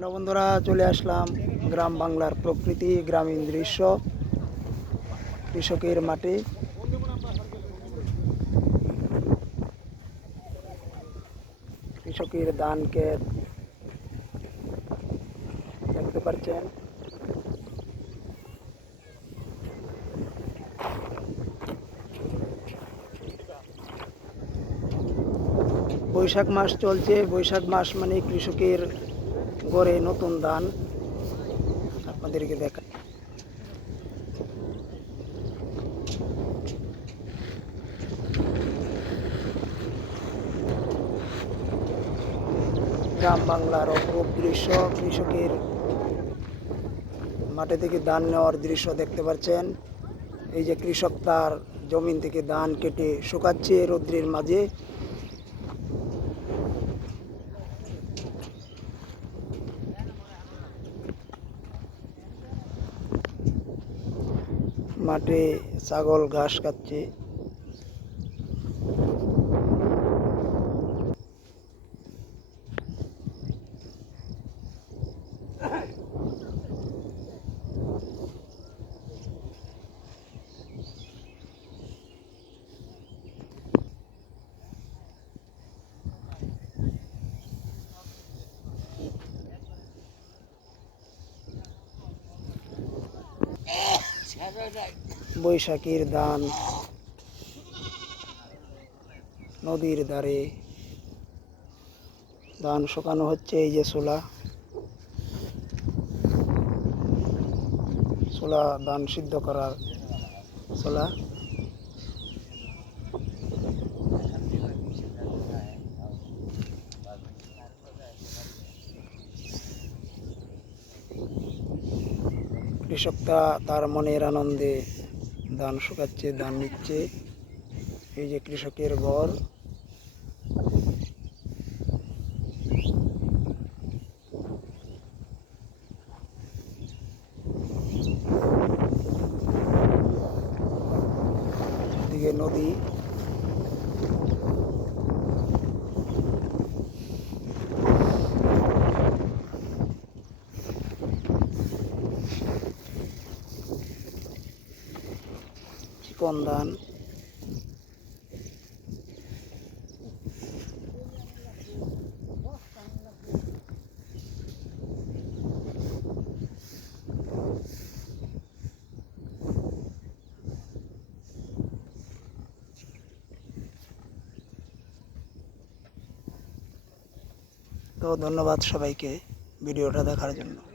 Hello বন্ধুরা, চলে আসলাম গ্রাম বাংলার প্রকৃতি গ্রামীণ দৃশ্য, কৃষকের মাটি। কৃষকের ধান ক্ষেত, দেখতে পাচ্ছেন? বৈশাখ মাস চলছে, বৈশাখ মাস মানে কৃষকের গড়ে নতুন ধান আপনাদেরকে দেখা গ্রাম বাংলার অপরূপ দৃশ্য কৃষকের মাঠে থেকে ধান নেওয়ার দৃশ্য দেখতে পাচ্ছেন। এই যে কৃষক তার জমিন থেকে ধান কেটে শুকাচ্ছে রৌদ্রের মাঝে। মাঠে ছাগল ঘাস খাচ্ছে। বৈশাখীর দান। নদীর ধারে ধান শুকানো হচ্ছে, এই যে সোলা। সোলা দান সিদ্ধ করার সোলা। কৃষকটা তার মনের আনন্দে ধান শুকাচ্ছে ধান নিচ্ছে। এই যে কৃষকের ঘর। নদী। ধান তো ধন্যবাদ সবাইকে ভিডিওটা দেখার জন্য।